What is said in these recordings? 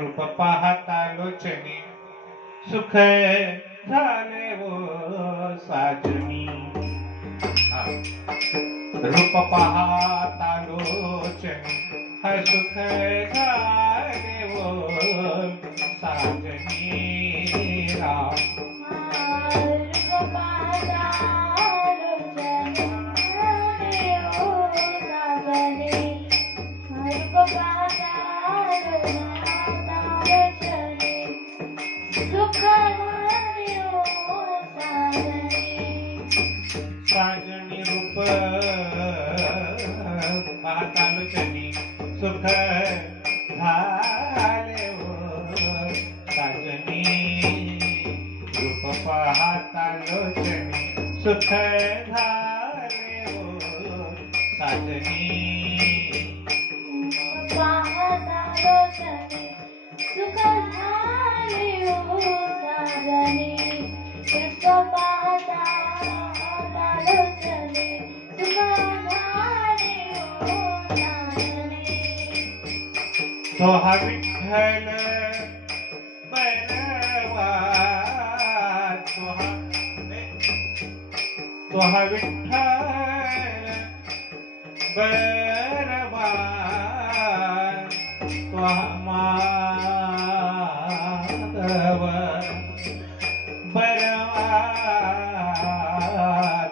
रूप पाहता लोचनी सुख झाले वो साजनी. रूप पाहता लोचनी सुख झाले वो साजनी. साजनी रूप पाहता लोचनी सुख झाले वो साजनी. रूप पाहता लोचनी सुख झाले वो साजनी. पाहता लोचनी सुख झाले वो साजनी. रूप पाहता तो हा विठ्ठल बरवा. तो हा विठ्ठल बरवा. तो हा माधव बरवा.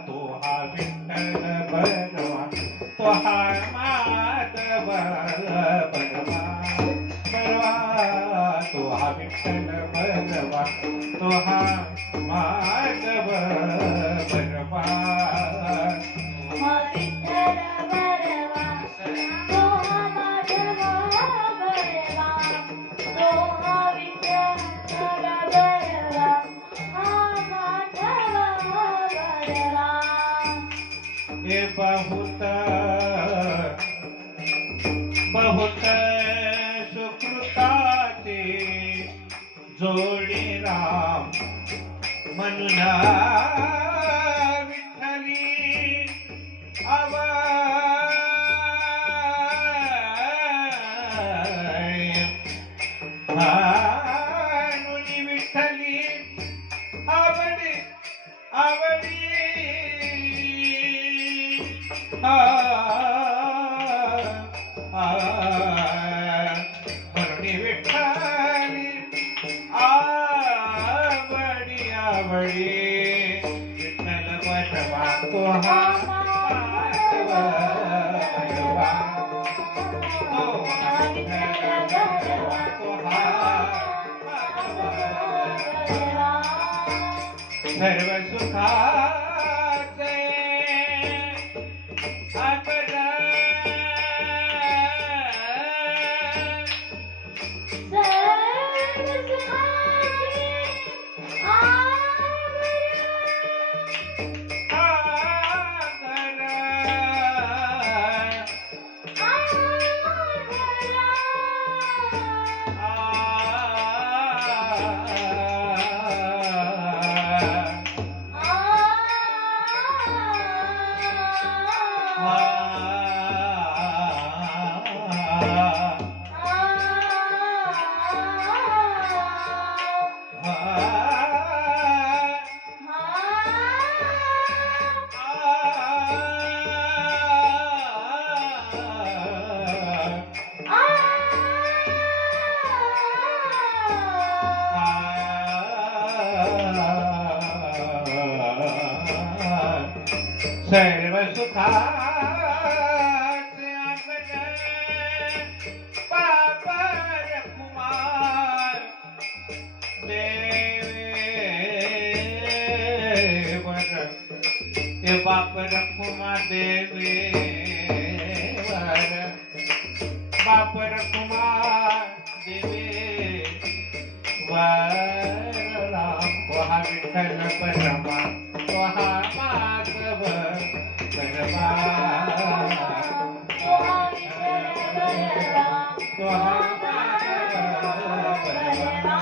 तो हा विठ्ठल बरवा. तो हा माधव बरवा. तो हा विठ्ठल बरवा. तो हा माधव बरवा. हा विठ्ठल बरवा. तो हा माधव बरवा. तो हा विठ्ठल बरवा. हा माधव बरवा. हे बहुत बहुत सुकृताचे जोडी राम म्हणून विठ्ठली म्हणून विठ्ठली आवडी आवडी. विठ्ठली आवडी आवडी. विठ्ठल बरवा. तो हा माधव बरवा. तो हा विठ्ठल बरवा. तो हा माधव बरवा. सर्व सुखाचे आकर सर्व सुखाचे अंगण पापर कुमार देवर. हे बापर कुमार देवेवर. बापर कुमार देवेवर. वारला तो हा विठ्ठल परमा तो हा माधव परमा तो हा विठ्ठल बलराम, तो हा माधव परमा